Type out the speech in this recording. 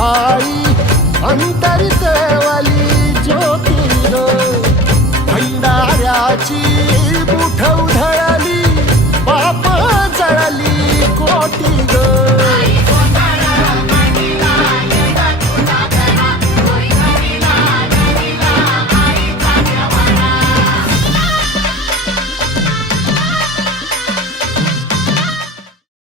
आई अंतरितवली ज्योतीन भंडाऱ्याची